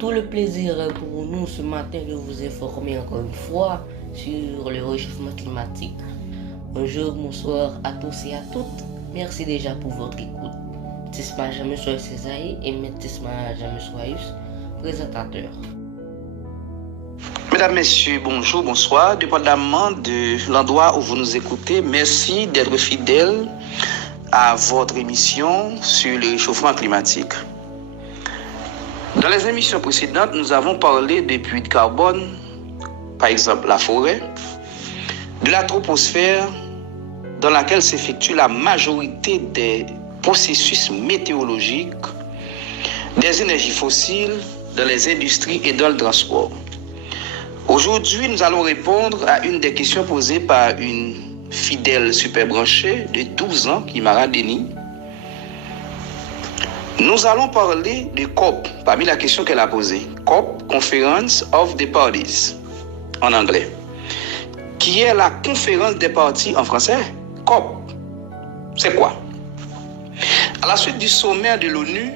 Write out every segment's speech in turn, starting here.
tout le plaisir pour nous ce matin de vous informer encore une fois sur le réchauffement climatique. Bonjour, bonsoir à tous et à toutes. Merci déjà pour votre écoute. Tisma Jamesoy Césaï et Tisma Jamesoyus, présentateur. Mesdames, Messieurs, bonjour, bonsoir. Dépendamment de l'endroit où vous nous écoutez, merci d'être fidèles à votre émission sur le réchauffement climatique. Dans les émissions précédentes, nous avons parlé des puits de carbone, par exemple la forêt, de la troposphère dans laquelle s'effectue la majorité des processus météorologiques, des énergies fossiles dans les industries et dans le transport. Aujourd'hui, nous allons répondre à une des questions posées par une fidèle super branchée de 12 ans, Kimara Denis. Nous allons parler de COP, parmi la question qu'elle a posée. COP, Conference of the Parties, en anglais. Qui est la conférence des parties en français? COP. C'est quoi? À la suite du sommet de l'ONU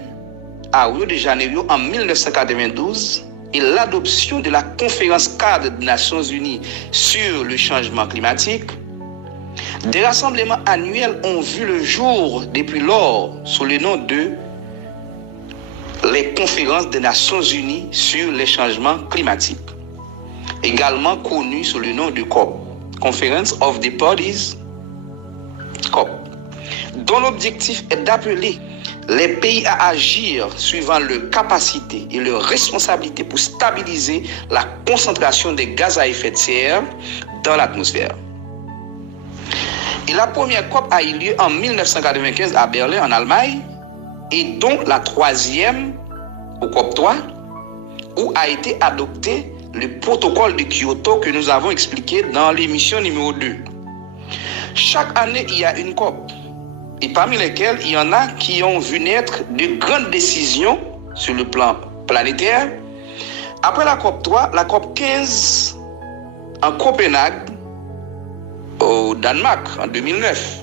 à Rio de Janeiro en 1992 et l'adoption de la conférence cadre des Nations Unies sur le changement climatique, des rassemblements annuels ont vu le jour depuis lors sous le nom de les conférences des Nations Unies sur les changements climatiques, également connues sous le nom de COP, Conference of the Parties, COP, dont l'objectif est d'appeler les pays à agir suivant leurs capacités et leurs responsabilités pour stabiliser la concentration des gaz à effet de serre dans l'atmosphère. Et la première COP a eu lieu en 1995 à Berlin, en Allemagne, et dont la troisième, au COP 3, où a été adopté le protocole de Kyoto que nous avons expliqué dans l'émission numéro 2. Chaque année, il y a une COP, et parmi lesquelles il y en a qui ont vu naître de grandes décisions sur le plan planétaire. Après la COP 3, la COP 15 en Copenhague, au Danemark, en 2009,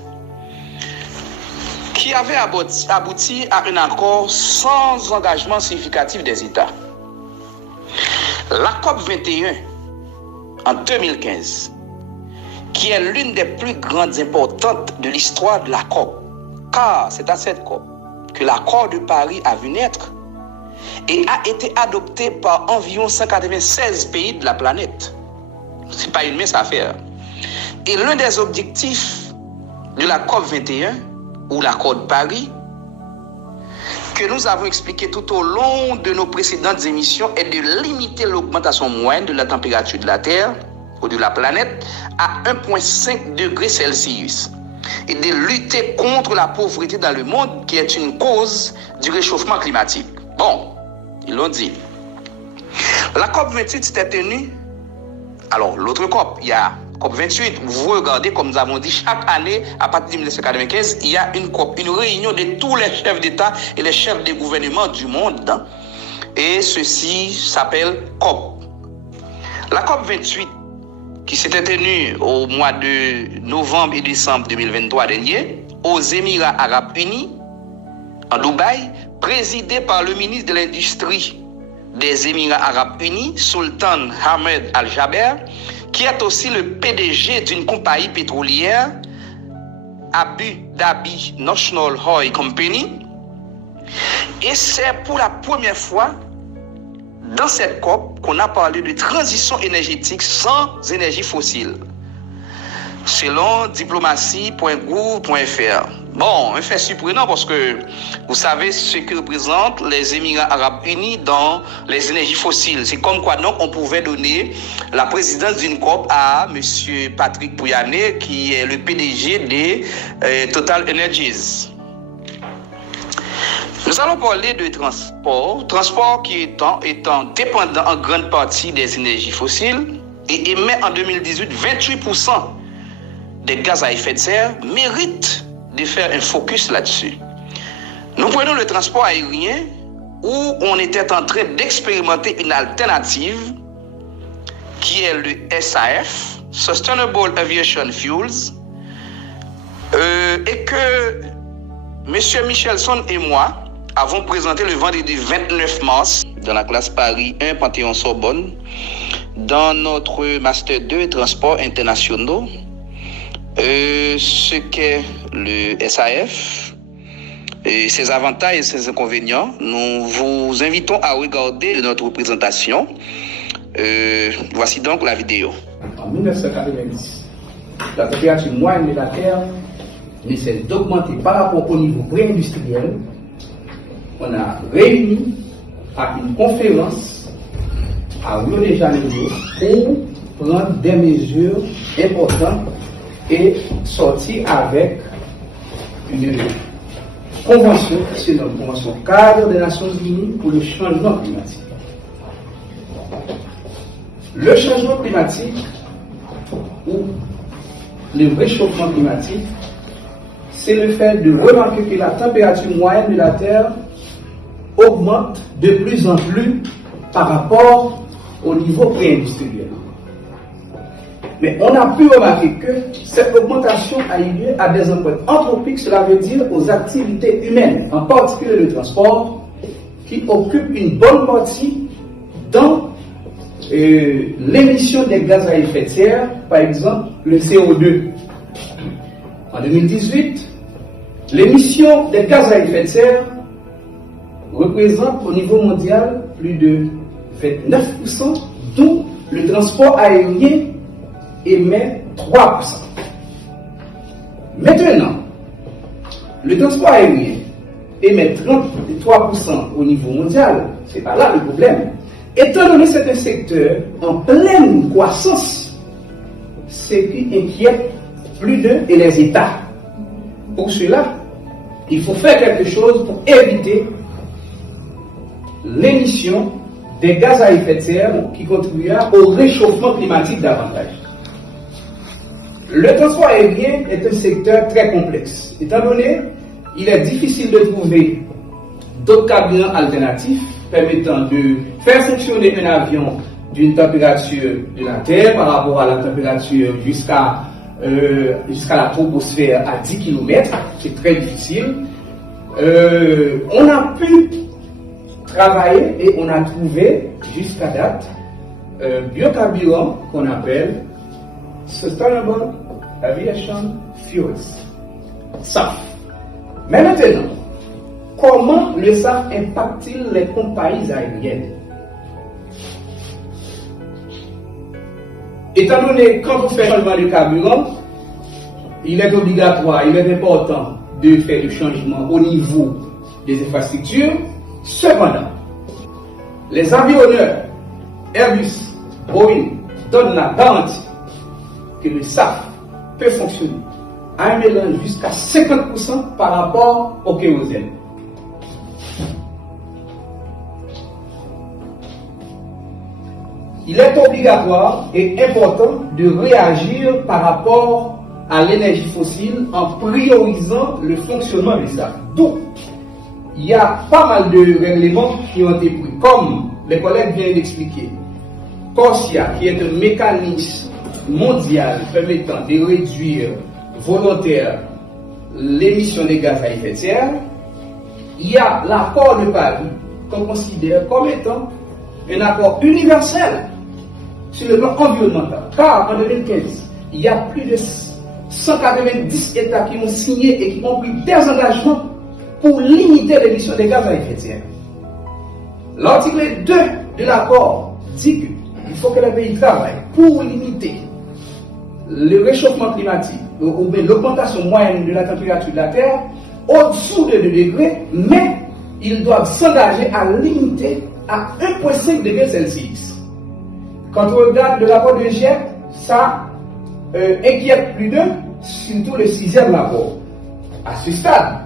qui avait abouti à un accord sans engagement significatif des États. La COP 21 en 2015, qui est l'une des plus grandes importantes de l'histoire de la COP, car c'est à cette COP que l'accord de Paris a vu naître et a été adopté par environ 196 pays de la planète. Ce n'est pas une mince affaire. Et l'un des objectifs de la COP 21, ou l'accord de Paris, que nous avons expliqué tout au long de nos précédentes émissions, est de limiter l'augmentation moyenne de la température de la Terre ou de la planète à 1,5 degrés Celsius et de lutter contre la pauvreté dans le monde qui est une cause du réchauffement climatique. Bon, ils l'ont dit. La COP 28 s'était tenue. Alors, l'autre COP, il y a COP 28, vous regardez, comme nous avons dit, chaque année, à partir de 1995, il y a une COP, une réunion de tous les chefs d'État et les chefs de gouvernement du monde. Et ceci s'appelle COP. La COP 28, qui s'était tenue au mois de novembre et décembre 2023 dernier, aux Émirats Arabes Unis, en Dubaï, présidée par le ministre de l'Industrie des Émirats Arabes Unis, Sultan Ahmed Al-Jaber, qui est aussi le PDG d'une compagnie pétrolière, Abu Dhabi National Oil Company. Et c'est pour la première fois dans cette COP qu'on a parlé de transition énergétique sans énergie fossile, selon diplomatie.gouv.fr. Bon, un fait surprenant parce que vous savez ce que représentent les Émirats Arabes Unis dans les énergies fossiles. C'est comme quoi donc on pouvait donner la présidence d'une COP à M. Patrick Pouyanné, qui est le PDG de Total Energies. Nous allons parler de transport qui étant dépendant en grande partie des énergies fossiles et émet en 2018 28% des gaz à effet de serre, mérite de faire un focus là-dessus. Nous prenons le transport aérien où on était en train d'expérimenter une alternative qui est le SAF, Sustainable Aviation Fuels, et que M. Michelson et moi avons présenté le vendredi 29 mars dans la classe Paris 1 Panthéon-Sorbonne, dans notre Master 2 Transports internationaux, ce qu'est le SAF, et ses avantages et ses inconvénients. Nous vous invitons à regarder notre présentation. Voici donc la vidéo. En 1990, la température moyenne de la Terre ne cesse d'augmenter par rapport au niveau pré-industriel. On a réuni à une conférence à Rio de Janeiro pour prendre des mesures importantes et sortir avec une convention, c'est une convention cadre des Nations Unies pour le changement climatique. Le changement climatique ou le réchauffement climatique, c'est le fait de remarquer que la température moyenne de la Terre augmente de plus en plus par rapport au niveau pré-industriel. Mais on a pu remarquer que cette augmentation a eu lieu à des empreintes anthropiques, cela veut dire aux activités humaines, en particulier le transport, qui occupe une bonne partie dans l'émission des gaz à effet de serre, par exemple le CO2. En 2018, l'émission des gaz à effet de serre représente au niveau mondial plus de 29%, dont le transport aérien émet 3%. Maintenant, le transport aérien émet 33% au niveau mondial, ce n'est pas là le problème. Étant donné que c'est un secteur en pleine croissance, ce qui inquiète plus d'eux et les États. Pour cela, il faut faire quelque chose pour éviter l'émission des gaz à effet de serre qui contribuera au réchauffement climatique davantage. Le transport aérien est un secteur très complexe. Étant donné, il est difficile de trouver d'autres carburants alternatifs permettant de faire fonctionner un avion d'une température de la Terre par rapport à la température jusqu'à la troposphère à 10 km. C'est très difficile. On a pu travailler et on a trouvé jusqu'à date un biocarburant qu'on appelle Sustainable Aviation Fuels, SAF. Mais maintenant, comment le SAF impacte-t-il les compagnies aériennes? Étant donné que quand on fait un changement de carburant, il est obligatoire, il est important de faire le changement au niveau des infrastructures. Cependant, les avionneurs Airbus, Boeing donnent la garantie que le SAF peut fonctionner à un mélange jusqu'à 50% par rapport au kérosène. Il est obligatoire et important de réagir par rapport à l'énergie fossile en priorisant le fonctionnement du SAF. Donc, il y a pas mal de règlements qui ont été pris, comme les collègues viennent d'expliquer. CORSIA, qui est un mécanisme mondial permettant de réduire volontaire l'émission des gaz à effet de serre. Il y a l'accord de Paris qu'on considère comme étant un accord universel sur le plan environnemental. Car en 2015, il y a plus de 190 États qui ont signé et qui ont pris des engagements pour limiter l'émission des gaz à effet de serre. L'article 2 de l'accord dit qu'il faut que les pays travaillent pour limiter le réchauffement climatique ou bien l'augmentation moyenne de la température de la Terre au-dessous de 2 degrés, mais ils doivent s'engager à limiter à 1,5 degré Celsius. Quand on regarde le rapport de GIEC, ça inquiète plus d'eux, surtout le 6e rapport. À ce stade,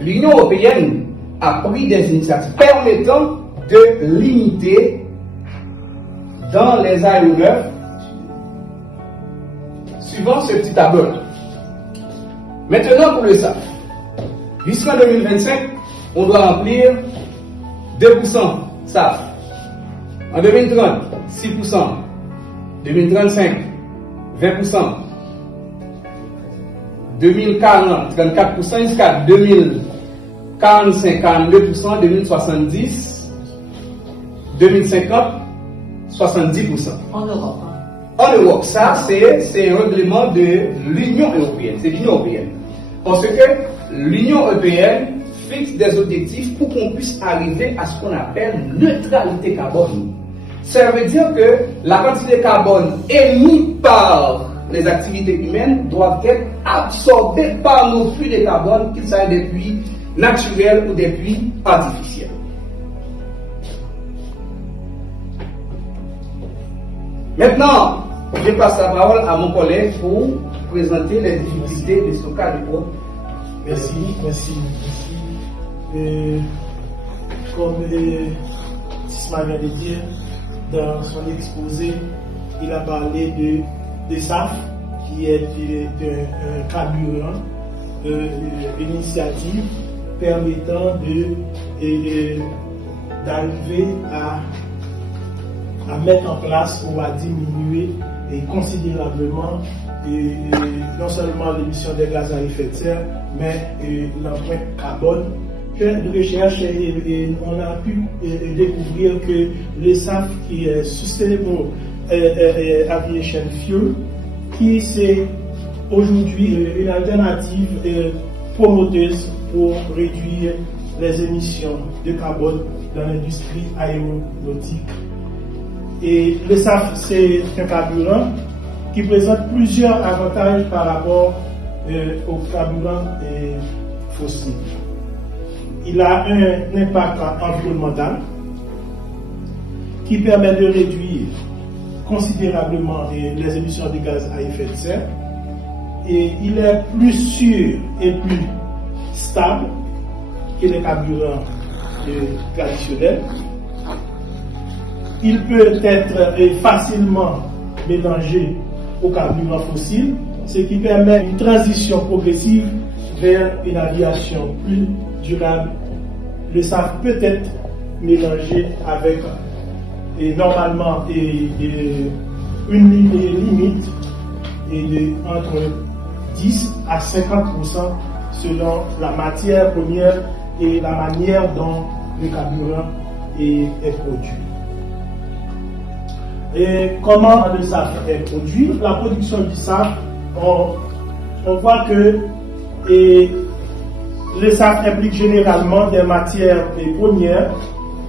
l'Union européenne a pris des initiatives permettant de limiter dans les aéronefs suivant ce petit tableau. Maintenant pour le SAF. Jusqu'en 2025, on doit remplir 2% SAF. En 2030, 6%. 2035, 20%. 2040, 34%, jusqu'à 2045, 42%, 2070, 2050, 70%. En Europe. En Europe, ça c'est un règlement de l'Union européenne. C'est l'Union européenne. Parce que l'Union européenne fixe des objectifs pour qu'on puisse arriver à ce qu'on appelle neutralité carbone. Ça veut dire que la quantité de carbone émise par les activités humaines doivent être absorbées par nos flux de carbone, qu'ils soient des puits naturels ou des puits artificiels. Maintenant, je passe la parole à mon collègue pour présenter les difficultés de stockage de eau. Merci. Comme Sisma vient de dire, dans son exposé, il a parlé de SAF, qui est un carburant, une initiative permettant d'arriver à mettre en place ou à diminuer considérablement non seulement l'émission des gaz à effet de serre, mais l'empreinte carbone. De recherche et on a pu découvrir que le SAF, qui est Sustainable Aviation Fuel, qui c'est aujourd'hui une alternative promoteuse pour réduire les émissions de carbone dans l'industrie aéronautique. Et le SAF, c'est un carburant qui présente plusieurs avantages par rapport au carburant fossile. Il a un impact environnemental qui permet de réduire considérablement les émissions de gaz à effet de serre, et il est plus sûr et plus stable que les carburants traditionnels. Il peut être facilement mélangé au carburant fossile, ce qui permet une transition progressive vers une aviation plus durable. Le SAF peut être mélangé avec normalement une limite entre 10 à 50% selon la matière première et la manière dont le carburant est produit. Et comment le SAF est produit? La production du SAF, on voit que le SAF implique généralement des matières premières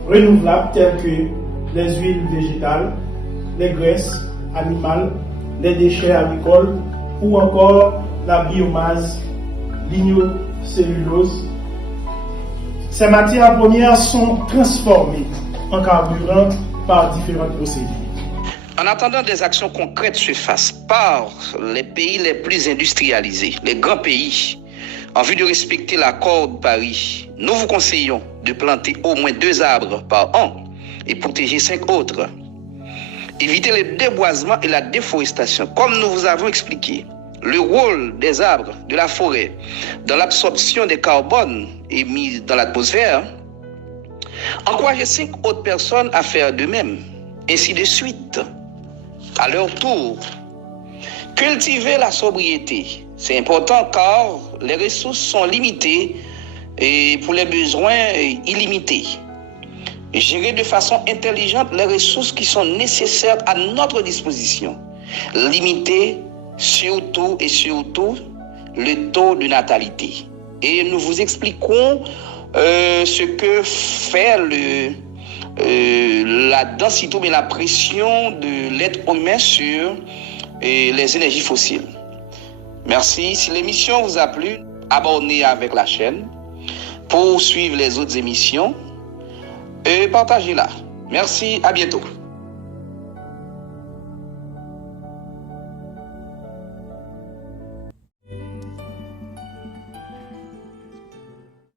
renouvelables telles que les huiles végétales, les graisses animales, les déchets agricoles ou encore la biomasse, lignocellulose. Ces matières premières sont transformées en carburant par différentes procédures. En attendant des actions concrètes se fassent par les pays les plus industrialisés, les grands pays, en vue de respecter l'accord de Paris, nous vous conseillons de planter au moins 2 arbres par an et protéger 5 autres. Évitez le déboisement et la déforestation. Comme nous vous avons expliqué, le rôle des arbres, de la forêt, dans l'absorption des carbones émis dans l'atmosphère, encouragez 5 autres personnes à faire de même, ainsi de suite. À leur tour, cultiver la sobriété. C'est important car les ressources sont limitées et pour les besoins illimités. Gérer de façon intelligente les ressources qui sont nécessaires à notre disposition. Limiter surtout le taux de natalité. Et nous vous expliquons ce que fait la densité, mais la pression de l'être humain sur les énergies fossiles. Merci. Si l'émission vous a plu, abonnez avec la chaîne pour suivre les autres émissions et partagez-la. Merci, à bientôt.